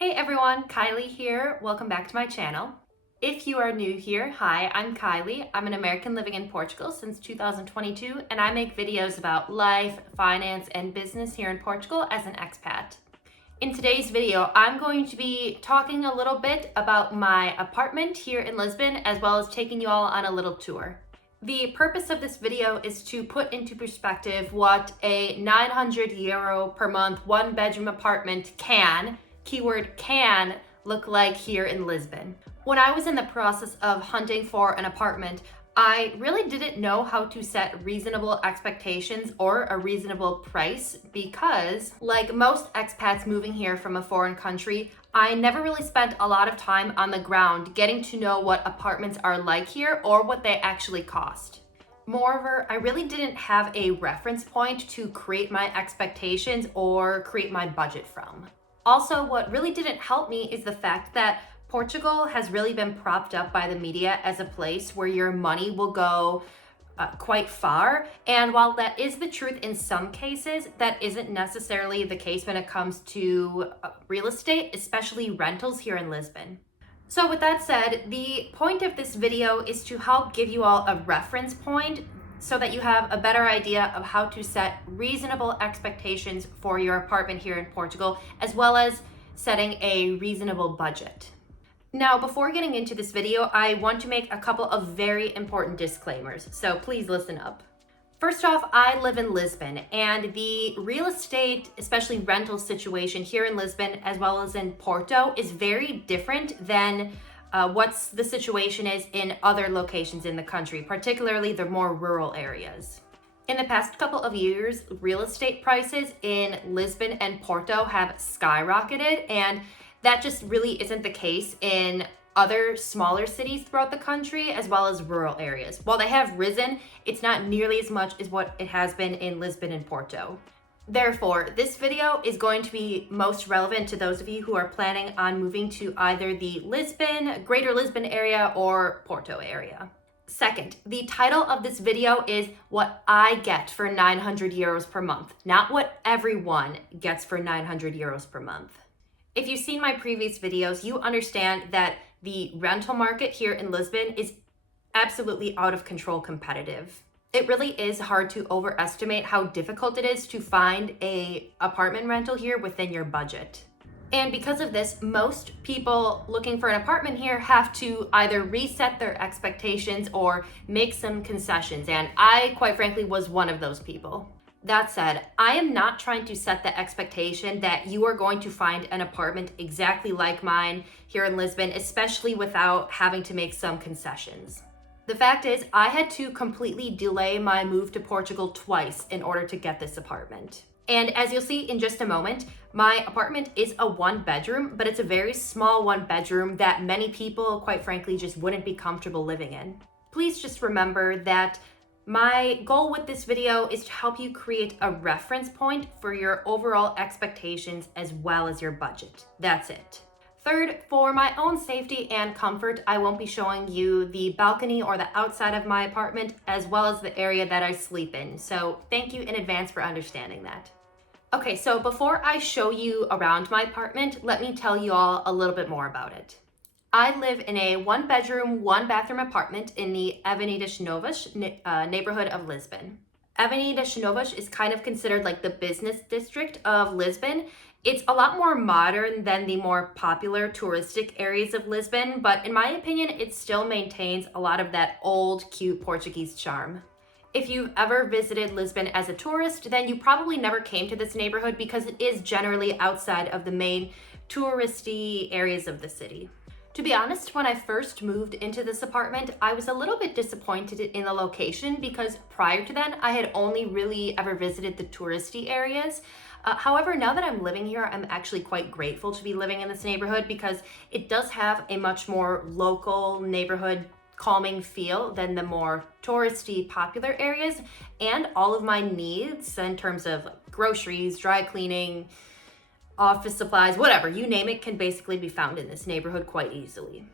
Hey everyone, Kylie here. Welcome back to my channel. If you are new here, hi, I'm Kylie. I'm an American living in Portugal since 2022, and I make videos about life, finance, and business here in Portugal as an expat. In today's video, I'm going to be talking a little bit about my apartment here in Lisbon, as well as taking you all on a little tour. The purpose of this video is to put into perspective what a 900 euro per month, one bedroom apartment keyword can, look like here in Lisbon. When I was in the process of hunting for an apartment, I really didn't know how to set reasonable expectations or a reasonable price because, like most expats moving here from a foreign country, I never really spent a lot of time on the ground getting to know what apartments are like here or what they actually cost. Moreover, I really didn't have a reference point to create my expectations or create my budget from. Also, what really didn't help me is the fact that Portugal has really been propped up by the media as a place where your money will go quite far. And while that is the truth in some cases, that isn't necessarily the case when it comes to real estate, especially rentals here in Lisbon. So with that said, the point of this video is to help give you all a reference point so that you have a better idea of how to set reasonable expectations for your apartment here in Portugal, as well as setting a reasonable budget. Now, before getting into this video, I want to make a couple of very important disclaimers, so please listen up. First off, I live in Lisbon, and the real estate, especially rental situation here in Lisbon, as well as in Porto, is very different than what's the situation is in other locations in the country, particularly the more rural areas. In the past couple of years, real estate prices in Lisbon and Porto have skyrocketed, and that just really isn't the case in other smaller cities throughout the country, as well as rural areas. While they have risen, it's not nearly as much as what it has been in Lisbon and Porto. Therefore, this video is going to be most relevant to those of you who are planning on moving to either the Lisbon, Greater Lisbon area, or Porto area. Second, the title of this video is what I get for 900 euros per month, not what everyone gets for 900 euros per month. If you've seen my previous videos, you understand that the rental market here in Lisbon is absolutely out of control competitive. It really is hard to overestimate how difficult it is to find an apartment rental here within your budget. And because of this, most people looking for an apartment here have to either reset their expectations or make some concessions. And I, quite frankly, was one of those people. That said, I am not trying to set the expectation that you are going to find an apartment exactly like mine here in Lisbon, especially without having to make some concessions. The fact is, I had to completely delay my move to Portugal twice in order to get this apartment. And as you'll see in just a moment, my apartment is a one bedroom, but it's a very small one bedroom that many people, quite frankly, just wouldn't be comfortable living in. Please just remember that my goal with this video is to help you create a reference point for your overall expectations as well as your budget. That's it. Third, for my own safety and comfort, I won't be showing you the balcony or the outside of my apartment, as well as the area that I sleep in. So thank you in advance for understanding that. Okay, so before I show you around my apartment, let me tell you all a little bit more about it. I live in a one bedroom, one bathroom apartment in the Avenidas Novas neighborhood of Lisbon. Avenidas Novas is kind of considered like the business district of Lisbon. It's a lot more modern than the more popular touristic areas of Lisbon, but in my opinion, it still maintains a lot of that old, cute Portuguese charm. If you've ever visited Lisbon as a tourist, then you probably never came to this neighborhood because it is generally outside of the main touristy areas of the city. To be honest, when I first moved into this apartment, I was a little bit disappointed in the location because prior to then, I had only really ever visited the touristy areas. However, now that I'm living here, I'm actually quite grateful to be living in this neighborhood because it does have a much more local neighborhood calming feel than the more touristy popular areas, and all of my needs in terms of groceries, dry cleaning, office supplies, whatever, you name it, can basically be found in this neighborhood quite easily.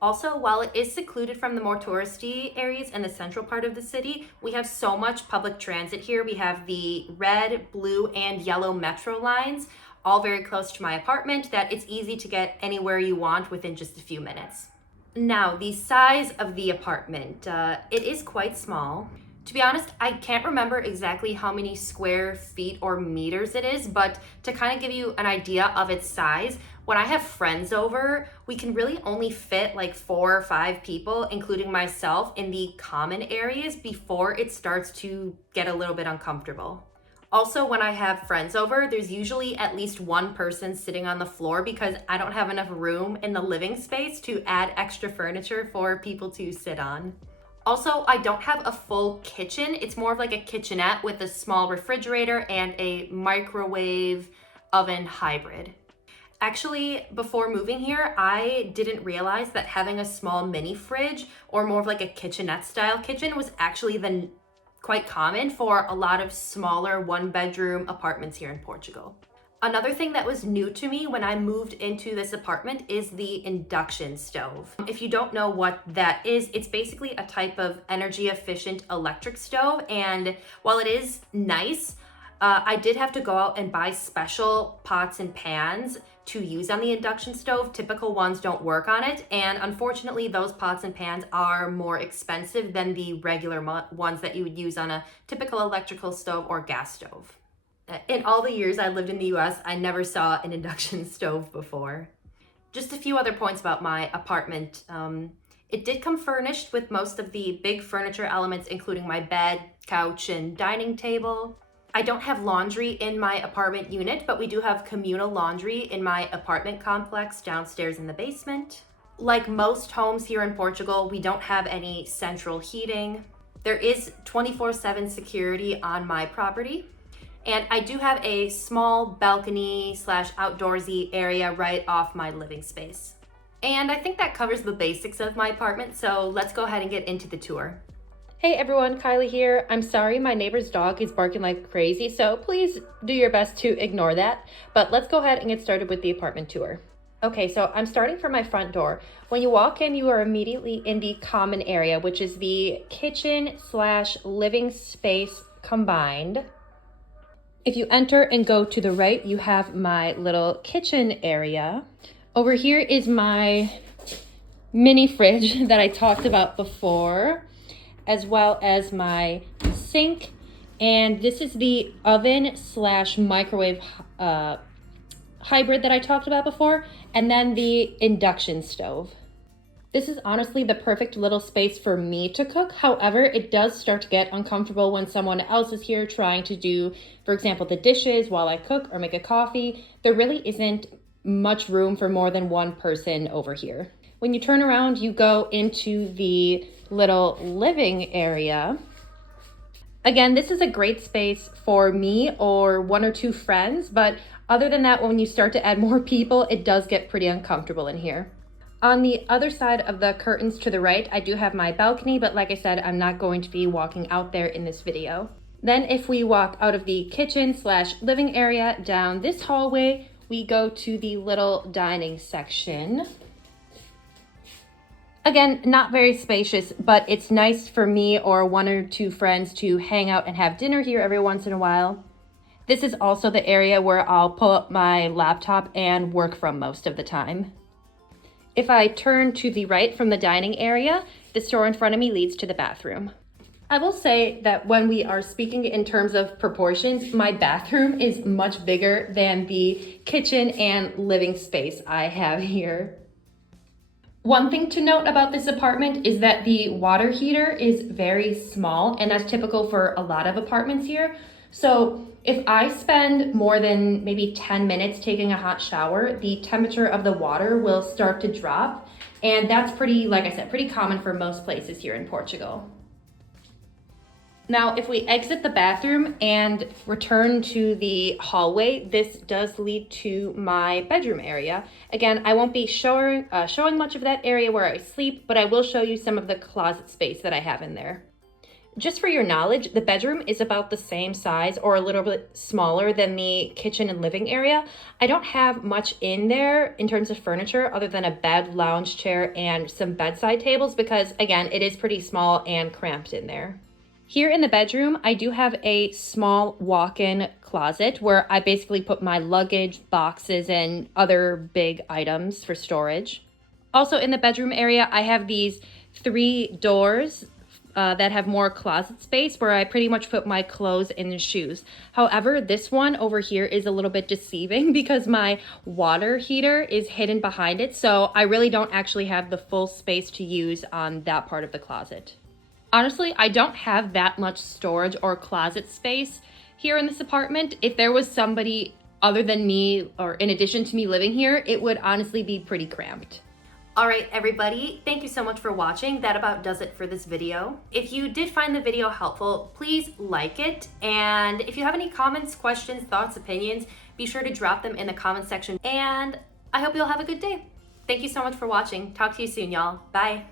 Also, while it is secluded from the more touristy areas in the central part of the city, we have so much public transit here. We have the red, blue, and yellow metro lines all very close to my apartment, that it's easy to get anywhere you want within just a few minutes. Now, the size of the apartment, it is quite small. To be honest, I can't remember exactly how many square feet or meters it is, but to kind of give you an idea of its size, when I have friends over, we can really only fit like 4 or 5 people, including myself, in the common areas before it starts to get a little bit uncomfortable. Also, when I have friends over, there's usually at least one person sitting on the floor because I don't have enough room in the living space to add extra furniture for people to sit on. Also, I don't have a full kitchen. It's more of like a kitchenette with a small refrigerator and a microwave oven hybrid. Actually, before moving here, I didn't realize that having a small mini fridge or more of like a kitchenette style kitchen was actually quite common for a lot of smaller 1-bedroom apartments here in Portugal. Another thing that was new to me when I moved into this apartment is the induction stove. If you don't know what that is, it's basically a type of energy efficient electric stove. And while it is nice, I did have to go out and buy special pots and pans to use on the induction stove. Typical ones don't work on it. And unfortunately, those pots and pans are more expensive than the regular ones that you would use on a typical electrical stove or gas stove. In all the years I lived in the US, I never saw an induction stove before. Just a few other points about my apartment. It did come furnished with most of the big furniture elements, including my bed, couch, and dining table. I don't have laundry in my apartment unit, but we do have communal laundry in my apartment complex downstairs in the basement. Like most homes here in Portugal, we don't have any central heating. There is 24/7 security on my property. And I do have a small balcony / outdoorsy area right off my living space. And I think that covers the basics of my apartment, so let's go ahead and get into the tour. Hey everyone, Kylie here. I'm sorry my neighbor's dog is barking like crazy, so please do your best to ignore that. But let's go ahead and get started with the apartment tour. Okay, so I'm starting from my front door. When you walk in, you are immediately in the common area, which is the kitchen / living space combined. If you enter and go to the right, you have my little kitchen area. Over here is my mini fridge that I talked about before, as well as my sink. And this is the oven / microwave hybrid that I talked about before, and then the induction stove. This is honestly the perfect little space for me to cook. However, it does start to get uncomfortable when someone else is here trying to do, for example, the dishes while I cook or make a coffee. There really isn't much room for more than one person over here. When you turn around, you go into the little living area. Again, this is a great space for me or 1 or 2 friends, but other than that, when you start to add more people, it does get pretty uncomfortable in here. On the other side of the curtains to the right, I do have my balcony, but like I said, I'm not going to be walking out there in this video. Then if we walk out of the kitchen / living area down this hallway, we go to the little dining section. Again, not very spacious, but it's nice for me or 1 or 2 friends to hang out and have dinner here every once in a while. This is also the area where I'll pull up my laptop and work from most of the time. If I turn to the right from the dining area, this door in front of me leads to the bathroom. I will say that when we are speaking in terms of proportions, my bathroom is much bigger than the kitchen and living space I have here. One thing to note about this apartment is that the water heater is very small, and that's typical for a lot of apartments here. So if I spend more than maybe 10 minutes taking a hot shower, the temperature of the water will start to drop. And that's pretty, like I said, pretty common for most places here in Portugal. Now, if we exit the bathroom and return to the hallway, this does lead to my bedroom area. Again, I won't be showing much of that area where I sleep, but I will show you some of the closet space that I have in there. Just for your knowledge, the bedroom is about the same size or a little bit smaller than the kitchen and living area. I don't have much in there in terms of furniture other than a bed, lounge chair, and some bedside tables because, again, it is pretty small and cramped in there. Here in the bedroom, I do have a small walk-in closet where I basically put my luggage, boxes, and other big items for storage. Also in the bedroom area, I have these 3 doors that have more closet space where I pretty much put my clothes and shoes. However, this one over here is a little bit deceiving because my water heater is hidden behind it, so I really don't actually have the full space to use on that part of the closet. Honestly, I don't have that much storage or closet space here in this apartment. If there was somebody other than me, or in addition to me living here, it would honestly be pretty cramped. All right, everybody, thank you so much for watching. That about does it for this video. If you did find the video helpful, please like it. And if you have any comments, questions, thoughts, opinions, be sure to drop them in the comment section. And I hope you'll have a good day. Thank you so much for watching. Talk to you soon, y'all. Bye.